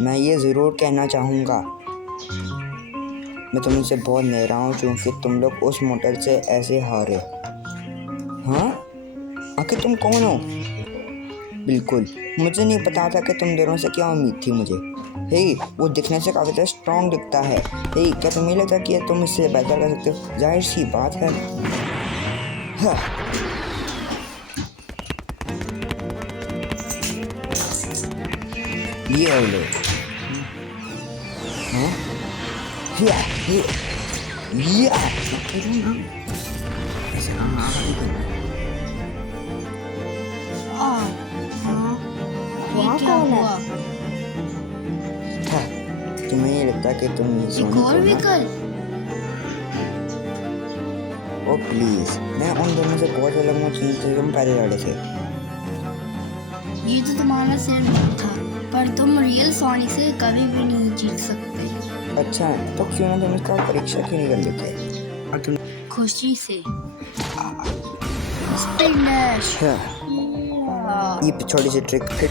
मैं ये ज़रूर कहना चाहूँगा, मैं तुमसे बहुत नाराज़ हूँ कि तुम लोग उस मोटर से ऐसे हारे। हाँ, आखिर तुम कौन हो? बिल्कुल, मुझे नहीं पता था कि तुम दोनों से क्या उम्मीद थी मुझे। हे, वो दिखने से काफ़ी स्ट्रॉन्ग दिखता है। हे, क्या तुम्हें लगता कि तुम इससे बेहतर कर सकते हो? जाहिर सी बात है। हाँ। ये लो। हाँ? या, या, ऐसे वहाँ कौन है? हाँ, तुम्हें ये लगता कि तुम एक सोनिक और हो ना? व्हीकल? ओ प्लीज, मैं उन दोनों से बहुत अलग हूँ जिनसे तुम पहले लड़े थे। ये तो तुम्हारा सिर्फ था, पर तुम रियल सोनिक से कभी भी नहीं जीत सकते। अच्छा, तो क्यों ना तुम इसका परीक्षा क्यों नहीं कर लेते? और तुम खुशी से। Spin dash. ये छोटी सी ट्रिक फिर,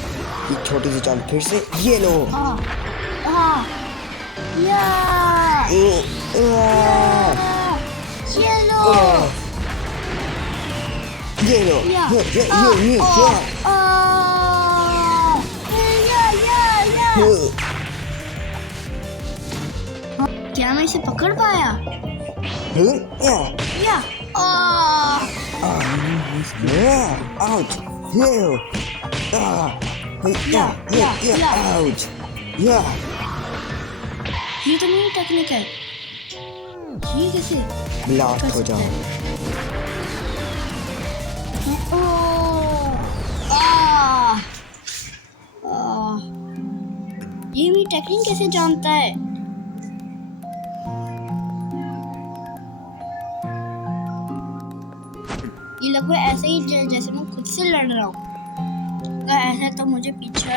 ये छोटी सी चाल फिर से, ये लो। या ये लो, क्या मैं इसे पकड़ पाया? या आउट, आउट, ये तो नहीं टेक्निक है। ये कैसे ब्लास्ट हो जाओ। ये भी टेक्निक कैसे जानता है? ये लगभग ऐसे ही जैसे मैं खुद से लड़ रहा हूँ। अगर ऐसा तो मुझे पीछे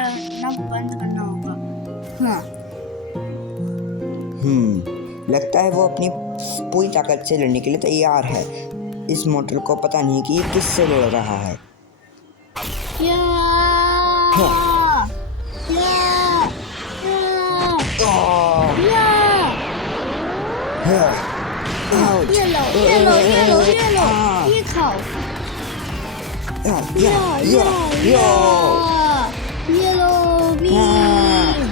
ना बंद करना होगा। हाँ। लगता है वो अपनी पूरी ताकत से लड़ने के लिए तैयार है। इस मोटर को पता नहीं कि ये किससे लड़ रहा है। ये लो, ये खाओ। ये लो बीम।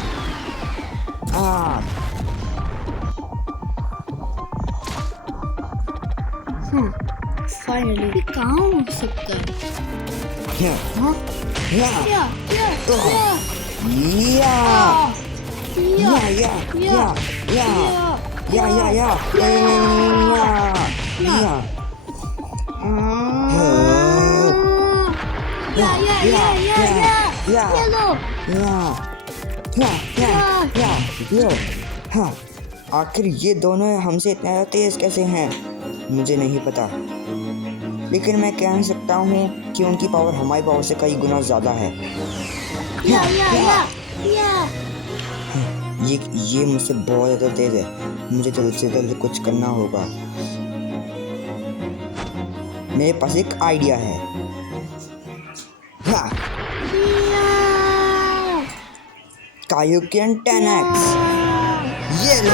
फाइनली कहाँ हो सकता है? हाँ? आखिर ये दोनों हमसे इतना तेज कैसे हैं? मुझे नहीं पता, लेकिन मैं कह सकता हूँ कि उनकी पावर हमारी पावर से कई गुना ज्यादा है। ये मुझसे बहुत ज्यादा तेज है। मुझे जल्द से जल्द कुछ करना होगा। मेरे पास एक आइडिया है। कायोकियन 10x। ये लो।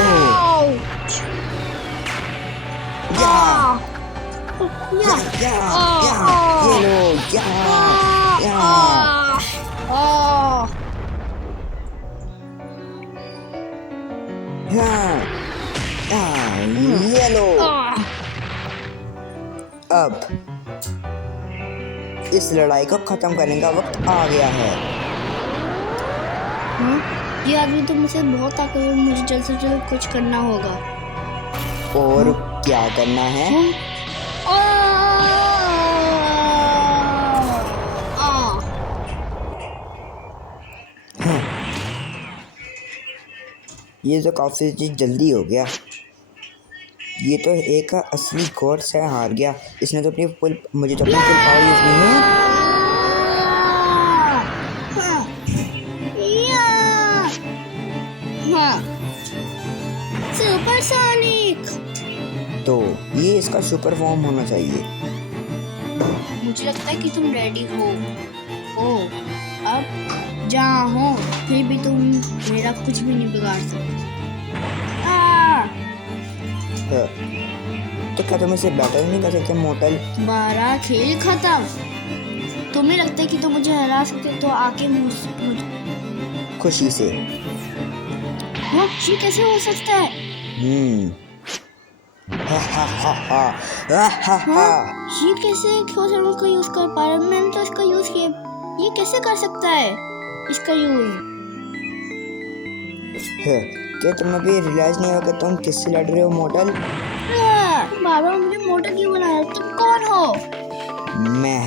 ये लो। अब इस लड़ाई को खत्म करने का वक्त आ गया है। ये आदमी तो मुझसे बहुत ताकतवर, मुझे जल्द से जल्द कुछ करना होगा। और क्या करना है? ये तो काफी जल्दी हो गया। ये तो एक असली गॉड से हार गया। इसने तो अपनी फुल, मुझे तो अपनी फुल पावर यूज नहीं है। Super sonic. तो ये इसका सुपर फॉर्म होना चाहिए। मुझे लगता है कि तुम रेडी हो। अब जहाँ हो फिर भी तुम मेरा कुछ भी नहीं बिगाड़ सकते। हाँ, तो क्या तुम इसे बैटल नहीं कर सकते मोटल? बारह खेल खत्म। तुम्हें लगता है कि तुम मुझे हरा सकते तो आके मुझ खुशी से। हाँ, ये कैसे हो सकता है? हा हा हा हा हा हा हा। हाँ, ये कैसे क्रोसर का यूज कर पा रहा है? मैंने तो इसका यूज किया। ये कैसे कर सकता है इसका यूज? हाँ, क्या तुम्हें भी रियलाइज नहीं होगा कि तुम किससे लड़ रहे हो मोटल? बाबा मुझे मोटा क्यों बनाया? तुम कौन हो? मैं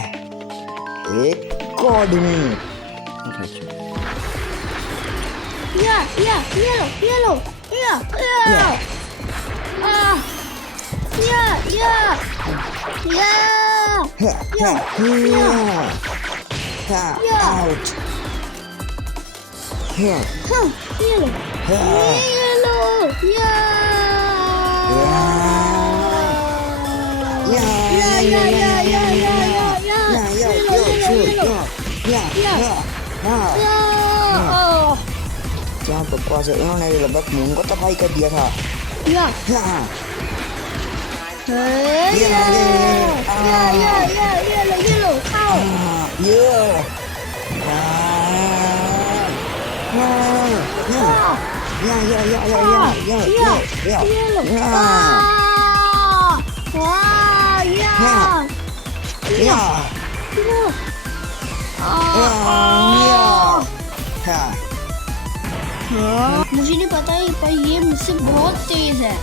एक गॉड हूँ। ये लो आउट। क्या बकवास है, उन्होंने लगभग मून को तबाही कर दिया था। मुझे नहीं पता है पर ये मुझसे बहुत तेज है।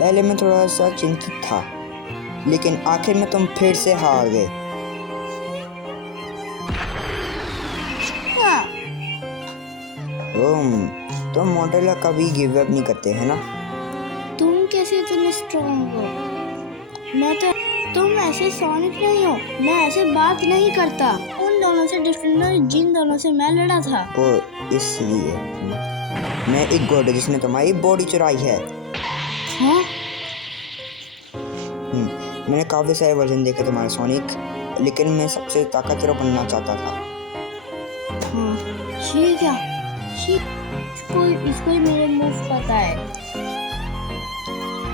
पहले मैं थोड़ा सा चिंतित था, लेकिन आखिर में तुम फिर से हार गए। तुम मोटल कभी गिव अप नहीं करते है ना? तुम कैसे इतने स्ट्रॉन्ग हो? मैं तो तुम ऐसे सोनिक नहीं हो। मैं ऐसे बात नहीं करता। उन दोनों से डिफरेंट, जिन दोनों से मैं लड़ा था। ओ इसलिए मैं एक गॉड है जिसने तुम्हारी बॉडी चुराई है। हाँ? मैंने काफी सारे वर्जन देखे तुम्हारे सोनिक, लेकिन मैं सबसे ताकतवर बनना चाहता था। हाँ, ठीक है। इसको ही मेरे मूव पता है।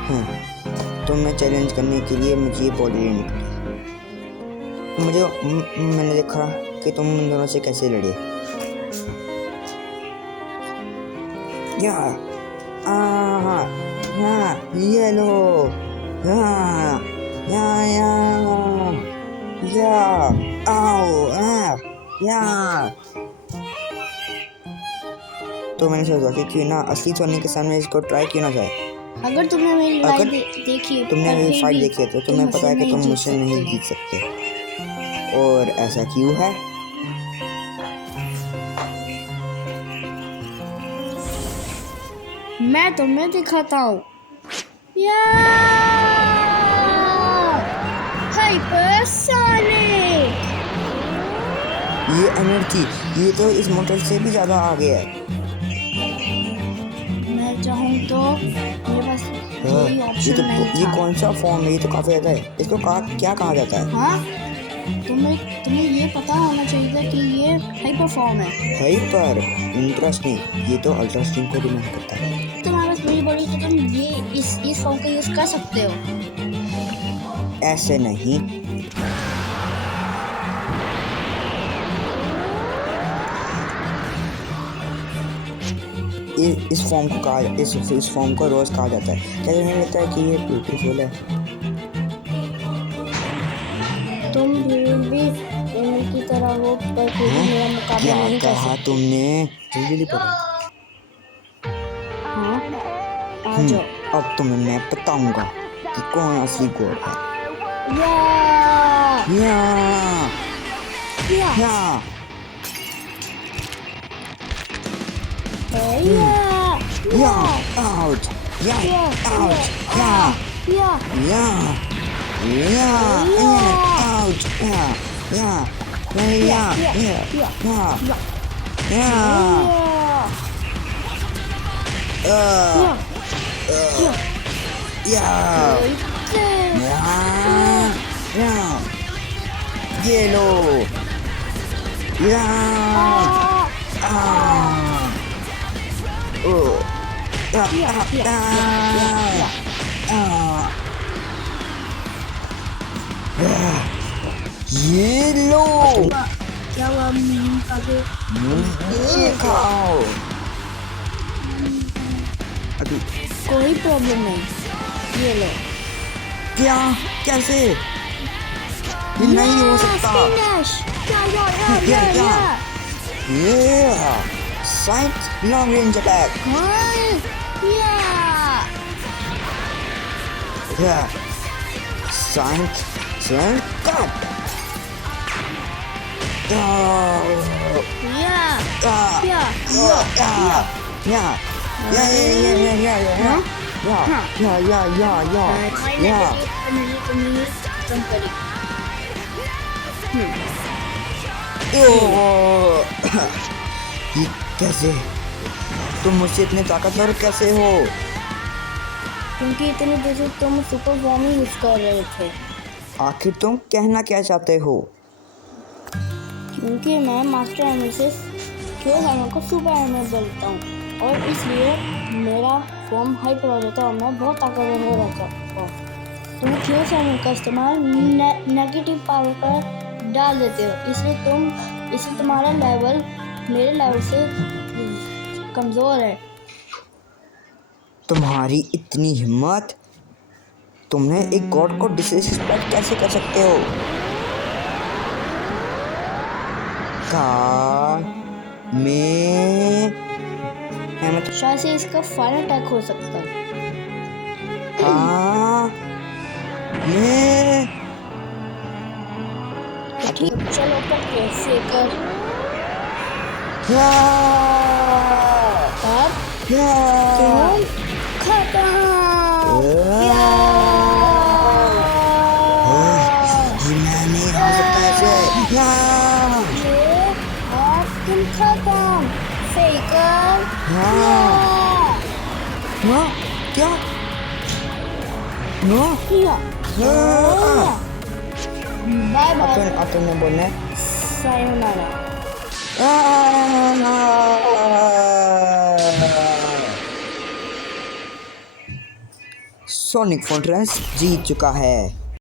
हाँ, तो मैं चैलेंज करने के लिए मुझे ये बॉडी लेनी पड़ी। मैंने देखा कि तुम इन दोनों से कैसे लड़े। ये लो। तो मैंने सोचा कि क्यों ना असली सोनी के सामने इसको ट्राई क्यों ना जाए। अगर तुमने मेरी लड़ाई देखी है, तुमने मेरी फाइट देखी है तो तुम्हें पता है कि तुम मुझसे नहीं जीत सकते। और ऐसा क्यों है? मैं तुम्हें दिखाता हूँ। हाइपरसोनिक। ये एनर्जी, ये तो इस मोटर से भी ज्यादा आगे है। मैं चाहूँ तो मेरे पास कोई ऑप्शन नहीं था। ये कौन सा फॉर्म है? ये तो काफी ज्यादा है। इसको क्या कहा जाता है? हाँ, तुम्हें ये पता होना चाहिए कि ये हाइपर फॉर्म है। Hyper interesting. ये तो अल्ट्रा स्ट्रीम को डिमांड करता है। तुम्हारे पास मेरी बॉडी तो तुम ये इस फॉर्म का यूज कर सकते हो। ऐसे नहीं। इस फॉर्म को इस फॉर्म को रोज कहा जाता है। क्या तुम्हें लगता है कि ये ब्यूटीफुल है? तुम भी उनकी तरह हो, पर फिर भी मेरा मुकाबला नहीं कर सकते। तुमने जल्दी पढ़ा। हाँ, आ जाओ। अब तुम्हें मैं बताऊंगा कि कौन असली गॉड है। या ये लो या ओ ये लो क्या हुआ आगे? ये खाओ अभी। कोई प्रॉब्लम नहीं, ये लो। क्या कैसे ये नहीं हो सकता। क्या ये science long range attack science cut ये कैसे तुम मुझसे इतने ताकतवर कैसे हो? क्योंकि इतने देर से तुम सुपर फॉर्म ही यूज कर रहे थे। आखिर तुम कहना क्या चाहते हो? क्योंकि मैं मास्टर एनालिसिस क्यों एमो को सुपर एमो बोलता हूँ और इसलिए मेरा फॉर्म हाइपर हो जाता है और मैं बहुत ताकतवर हो जाता हूँ। तुम क्यों एमो का इस्तेमाल नेगेटिव पावर पर डाल देते हो, इसलिए तुम्हारा लेवल मेरे लेवल से कमज़ोर है। तुम्हारी इतनी हिम्मत, तुमने एक गॉड को डिसरिस्पेक्ट कैसे कर सकते हो? शायद से इसका फायर अटैक हो सकता है। ठीक, चलो कैसे कर तुम खत्म। नहीं हो सकता ऐसे। तुम खत्म फेकर। क्या बाय बाय। अपन ने बोलना सायोनारा। सोनिक फोर्ट्रेस जीत चुका है।